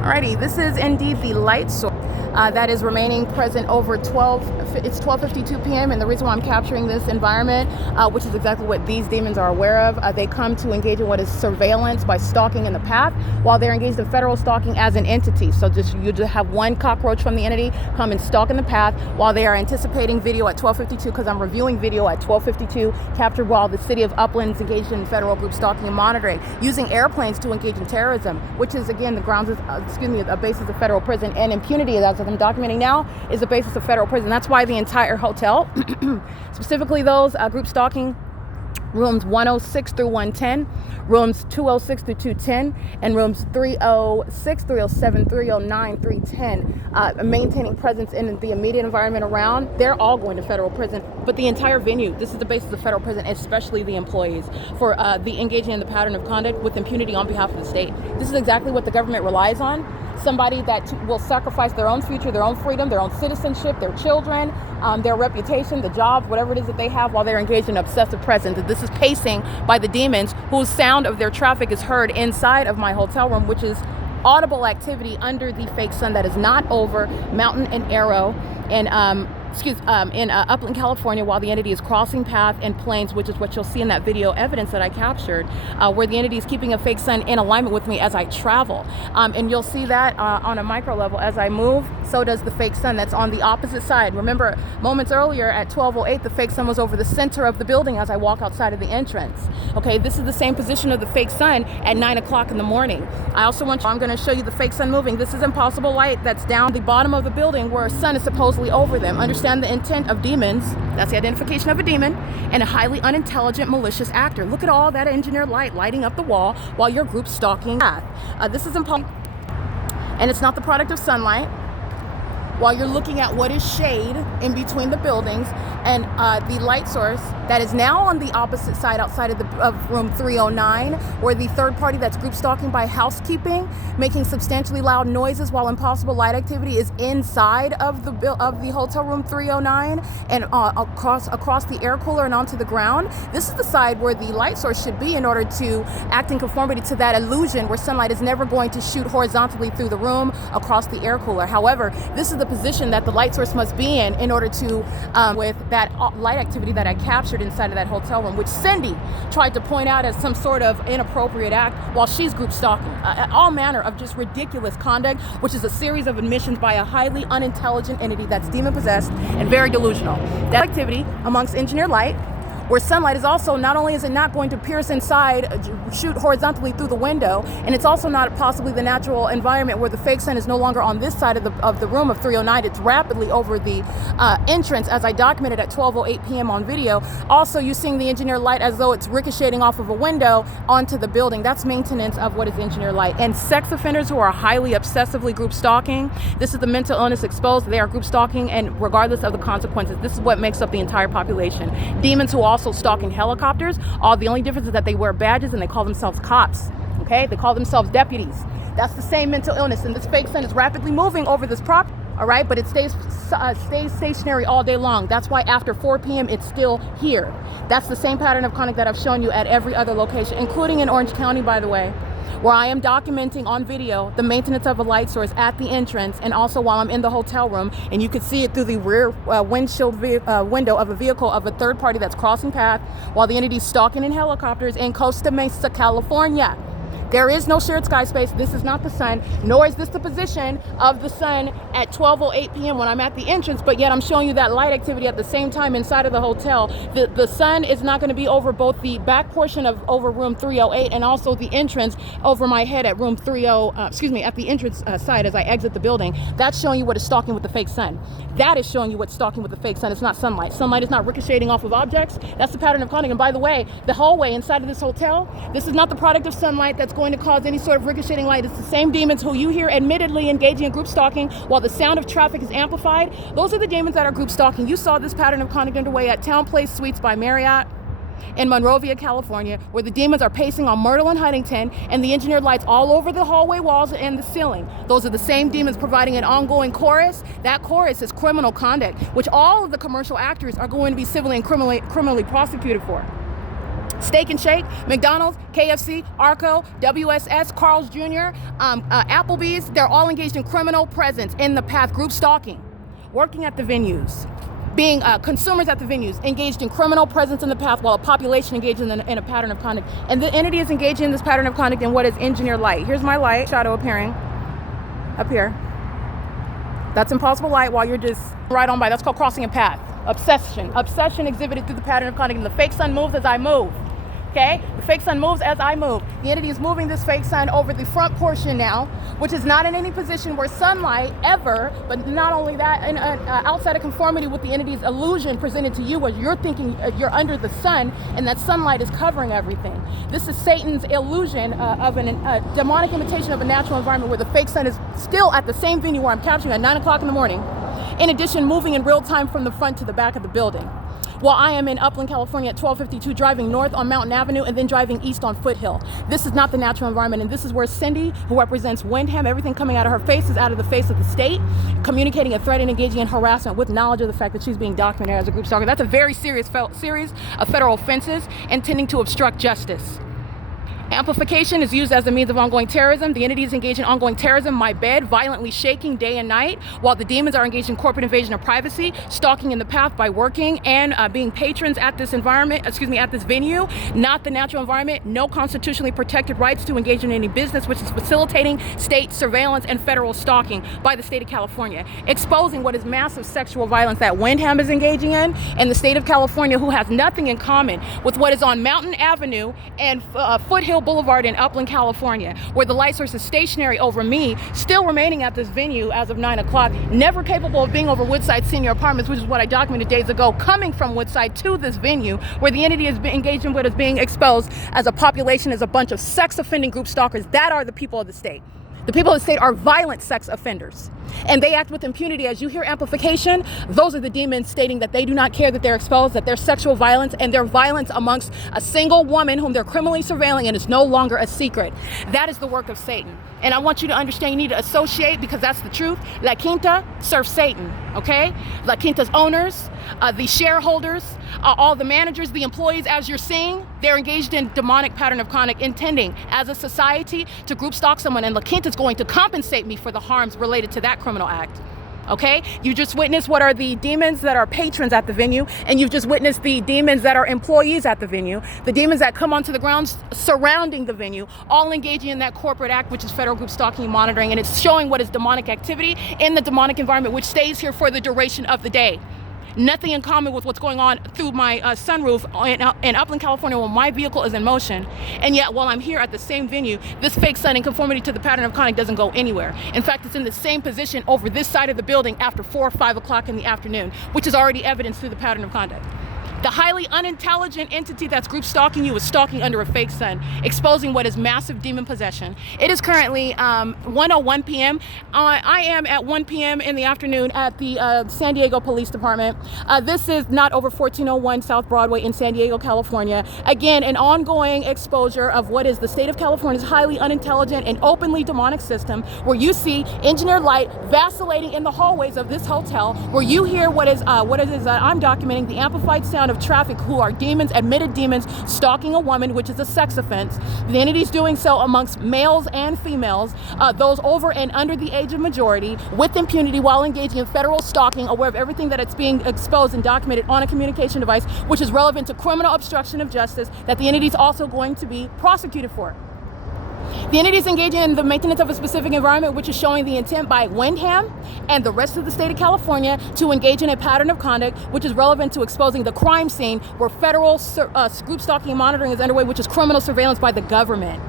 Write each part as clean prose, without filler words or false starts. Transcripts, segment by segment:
Alrighty, this is indeed the light source that is remaining present over it's 12:52 p.m. and the reason why I'm capturing this environment, which is exactly what these demons are aware of, they come to engage in what is surveillance by stalking in the path while they're engaged in federal stalking as an entity. So you just have one cockroach from the entity come and stalk in the path while they are anticipating video at 12:52, because I'm reviewing video at 12:52 captured while the city of Uplands engaged in federal group stalking and monitoring, using airplanes to engage in terrorism, which is again the grounds, a basis of federal prison, and impunity, as I'm documenting now, is the basis of federal prison. That's why the entire hotel, specifically those group stalking rooms 106 through 110, rooms 206 through 210, and rooms 306, 307, 309, 310, maintaining presence in the immediate environment around, they're all going to federal prison. But the entire venue, this is the basis of federal prison, especially the employees, for the engaging in the pattern of conduct with impunity on behalf of the state. This is exactly what the government relies on. Somebody that will sacrifice their own future, their own freedom, their own citizenship, their children, their reputation, the jobs, whatever it is that they have, while they're engaged in obsessive presence. This is pacing by the demons whose sound of their traffic is heard inside of my hotel room, which is audible activity under the fake sun that is not over Mountain and Arrow and in Upland, California, while the entity is crossing path in planes, which is what you'll see in that video evidence that I captured, where the entity is keeping a fake sun in alignment with me as I travel. And you'll see that on a micro level as I move, so does the fake sun that's on the opposite side. Remember, moments earlier at 12:08, the fake sun was over the center of the building as I walk outside of the entrance. Okay, this is the same position of the fake sun at 9 o'clock in the morning. I'm going to show you the fake sun moving. This is impossible light that's down the bottom of the building where a sun is supposedly over them. Understand the intent of demons. That's the identification of a demon and a highly unintelligent, malicious actor. Look at all that engineered light lighting up the wall while your group's stalking path. This is impossible, and it's not the product of sunlight. While you're looking at what is shade in between the buildings and the light source that is now on the opposite side outside of room 309, where the third party that's group stalking by housekeeping, making substantially loud noises while impossible light activity is inside of the hotel room 309 and across the air cooler and onto the ground. This is the side where the light source should be in order to act in conformity to that illusion where sunlight is never going to shoot horizontally through the room across the air cooler. However, this is the position that the light source must be in order to, with that light activity that I captured inside of that hotel room, which Cindy tried to point out as some sort of inappropriate act while she's group stalking. All manner of just ridiculous conduct, which is a series of admissions by a highly unintelligent entity that's demon-possessed and very delusional. That activity amongst engineered light, where sunlight is also, not only is it not going to pierce inside, shoot horizontally through the window, and it's also not possibly the natural environment where the fake sun is no longer on this side of the room of 309. It's rapidly over the entrance, as I documented at 12:08 p.m. on video. Also, you seeing the engineered light as though it's ricocheting off of a window onto the building. That's maintenance of what is engineered light. And sex offenders who are highly obsessively group stalking, this is the mental illness exposed. They are group stalking, and regardless of the consequences, this is what makes up the entire population. Demons who also stalking helicopters, all the only difference is that they wear badges and they call themselves cops. Okay, they call themselves deputies. That's the same mental illness, and this fake sun is rapidly moving over this property. All right, but it stays stationary all day long. That's why after 4 p.m. it's still here. That's the same pattern of conduct that I've shown you at every other location, including in Orange County, by the way, where I am documenting on video the maintenance of a light source at the entrance, and also while I'm in the hotel room, and you can see it through the rear windshield window of a vehicle of a third party that's crossing path while the entity's stalking in helicopters in Costa Mesa, California. There is no shared sky space. This is not the sun, nor is this the position of the sun at 12:08 p.m. when I'm at the entrance, but yet I'm showing you that light activity at the same time inside of the hotel. The sun is not going to be over both the back portion of over room 308 and also the entrance over my head at room at the entrance side as I exit the building. That's showing you what is stalking with the fake sun. That is showing you what's stalking with the fake sun. It's not sunlight. Sunlight is not ricocheting off of objects. That's the pattern of conduct. And by the way, the hallway inside of this hotel, this is not the product of sunlight that's going to cause any sort of ricocheting light. It's the same demons who you hear admittedly engaging in group stalking while the sound of traffic is amplified. Those are the demons that are group stalking. You saw this pattern of conduct underway at Town Place Suites by Marriott in Monrovia, California, where the demons are pacing on Myrtle and Huntington and the engineered lights all over the hallway walls and the ceiling. Those are the same demons providing an ongoing chorus. That chorus is criminal conduct, which all of the commercial actors are going to be civilly and criminally prosecuted for. Steak and Shake, McDonald's, KFC, Arco, WSS, Carl's Jr., Applebee's, they're all engaged in criminal presence in the path, group stalking, working at the venues, being consumers at the venues, engaged in criminal presence in the path while a population engaged in a pattern of conduct. And the entity is engaging in this pattern of conduct in what is engineered light. Here's my light, shadow appearing up here. That's impossible light while you're just right on by. That's called crossing a path. Obsession. Obsession exhibited through the pattern of conduct. And the fake sun moves as I move. Okay? The fake sun moves as I move. The entity is moving this fake sun over the front portion now, which is not in any position where sunlight ever, but not only that, and outside of conformity with the entity's illusion presented to you, where you're thinking you're under the sun and that sunlight is covering everything. This is Satan's illusion of a demonic imitation of a natural environment where the fake sun is still at the same venue where I'm capturing at 9 o'clock in the morning. In addition, moving in real time from the front to the back of the building. While I am in Upland, California at 1252, driving north on Mountain Avenue and then driving east on Foothill. This is not the natural environment, and this is where Cindy, who represents Windham, everything coming out of her face is out of the face of the state, communicating a threat and engaging in harassment with knowledge of the fact that she's being documented as a group stalker. That's a very serious series of federal offenses intending to obstruct justice. Amplification is used as a means of ongoing terrorism. The entity is engaged in ongoing terrorism, my bed, violently shaking day and night, while the demons are engaged in corporate invasion of privacy, stalking in the path by working and being patrons at this environment, at this venue, not the natural environment, no constitutionally protected rights to engage in any business, which is facilitating state surveillance and federal stalking by the state of California, exposing what is massive sexual violence that Windham is engaging in, and the state of California, who has nothing in common with what is on Mountain Avenue and Foothill Boulevard in Upland, California, where the light source is stationary over me, still remaining at this venue as of 9 o'clock, never capable of being over Woodside Senior Apartments, which is what I documented days ago, coming from Woodside to this venue, where the entity is engaged in what is being exposed as a population, as a bunch of sex offending group stalkers. That are the people of the state. The people of the state are violent sex offenders, and they act with impunity. As you hear amplification, those are the demons stating that they do not care that they're exposed, that their sexual violence and their violence amongst a single woman whom they're criminally surveilling, and it's no longer a secret. That is the work of Satan. And I want you to understand, you need to associate, because that's the truth. La Quinta serves Satan, okay? La Quinta's owners, the shareholders, all the managers, the employees, as you're seeing, they're engaged in demonic pattern of conduct, intending as a society to group stalk someone, and La Quinta's going to compensate me for the harms related to that criminal act. Okay? You just witnessed what are the demons that are patrons at the venue, and you've just witnessed the demons that are employees at the venue, the demons that come onto the grounds surrounding the venue, all engaging in that corporate act, which is federal group stalking and monitoring, and it's showing what is demonic activity in the demonic environment, which stays here for the duration of the day. Nothing in common with what's going on through my sunroof in Upland, California, when my vehicle is in motion. And yet, while I'm here at the same venue, this fake sun, in conformity to the pattern of conduct, doesn't go anywhere. In fact, it's in the same position over this side of the building after 4 or 5 o'clock in the afternoon, which is already evidence through the pattern of conduct. The highly unintelligent entity that's group stalking you is stalking under a fake sun, exposing what is massive demon possession. It is currently 1:01 p.m. I am at 1 p.m. in the afternoon at the San Diego Police Department. This is not over 1401 South Broadway in San Diego, California. Again, an ongoing exposure of what is the state of California's highly unintelligent and openly demonic system, where you see engineered light vacillating in the hallways of this hotel, where you hear what it is that I'm documenting, the amplified sound of traffic, who are demons, admitted demons, stalking a woman, which is a sex offense. The entity's doing so amongst males and females, those over and under the age of majority, with impunity, while engaging in federal stalking, aware of everything that it's being exposed and documented on a communication device, which is relevant to criminal obstruction of justice, that the entity's also going to be prosecuted for. The entity is engaging in the maintenance of a specific environment, which is showing the intent by Windham and the rest of the state of California to engage in a pattern of conduct, which is relevant to exposing the crime scene, where federal group stalking and monitoring is underway, which is criminal surveillance by the government,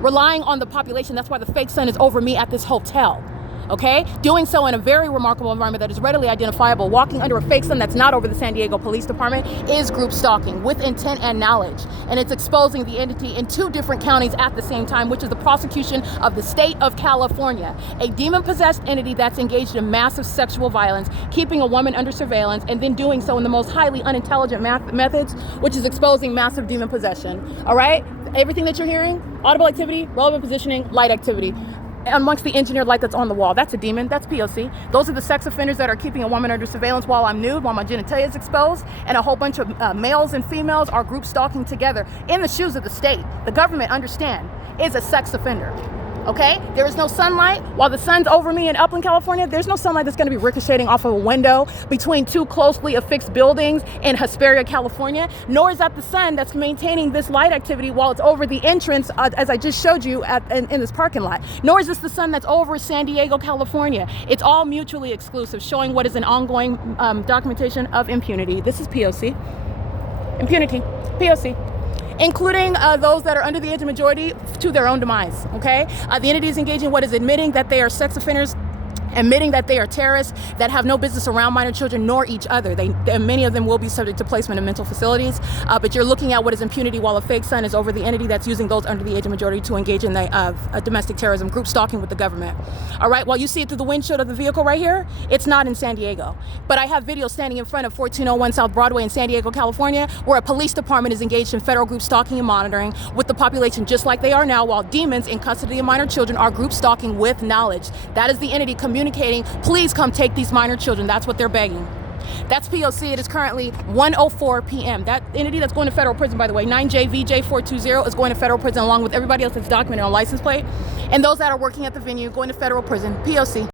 relying on the population. That's why the fake sun is over me at this hotel. Okay? Doing so in a very remarkable environment that is readily identifiable. Walking under a fake sun that's not over the San Diego Police Department is group stalking with intent and knowledge. And it's exposing the entity in 2 different counties at the same time, which is the prosecution of the state of California. A demon-possessed entity that's engaged in massive sexual violence, keeping a woman under surveillance, and then doing so in the most highly unintelligent methods, which is exposing massive demon possession. All right? Everything that you're hearing, audible activity, relevant positioning, light activity. amongst the engineered light that's on the wall. That's a demon. That's P.O.C. Those are the sex offenders that are keeping a woman under surveillance while I'm nude, while my genitalia is exposed, and a whole bunch of males and females are group stalking together in the shoes of the state. The government, understand, is a sex offender. Okay? There is no sunlight. While the sun's over me in Upland, California, there's no sunlight that's going to be ricocheting off of a window between two closely affixed buildings in Hesperia, California. Nor is that the sun that's maintaining this light activity while it's over the entrance, as I just showed you in this parking lot. Nor is this the sun that's over San Diego, California. It's all mutually exclusive, showing what is an ongoing documentation of impunity. This is P.O.C. Impunity. P.O.C. Including those that are under the age of majority to their own demise, okay? The entity is engaging what is admitting that they are sex offenders, admitting that they are terrorists that have no business around minor children nor each other. Many of them will be subject to placement in mental facilities, but you're looking at what is impunity while a fake sun is over the entity that's using those under the age of majority to engage in the domestic terrorism, group stalking with the government. All right, while you see it through the windshield of the vehicle right here, it's not in San Diego. But I have video standing in front of 1401 South Broadway in San Diego, California, where a police department is engaged in federal group stalking and monitoring with the population just like they are now, while demons in custody of minor children are group stalking with knowledge. That is the entity communicating, please come take these minor children. That's what they're begging. That's P.O.C. It is currently 1:04 p.m. That entity that's going to federal prison, by the way, 9JVJ420, is going to federal prison along with everybody else that's documented on license plate. And those that are working at the venue going to federal prison. P.O.C.